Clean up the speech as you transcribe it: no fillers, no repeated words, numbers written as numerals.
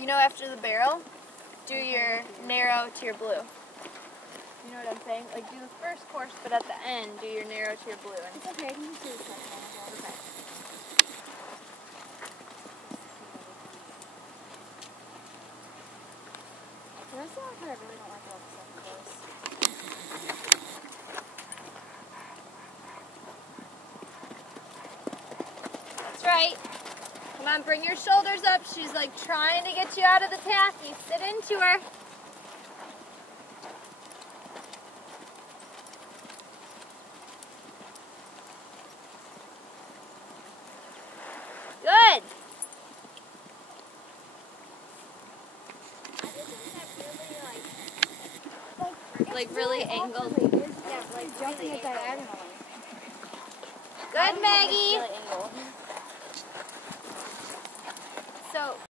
You know, after the barrel, do your narrow to your blue. You know what I'm saying? Like, do the first course, but at the end, do your narrow to your blue. And it's okay, I can just do the second one. Okay. The rest of the I really don't like all the second course. That's right. Come on, bring your shoulders up. She's like trying to get you out of the tack. You sit into her. Good. Like really angled. Yeah, like jumping it diagonally. Good, Maggie. Really angled.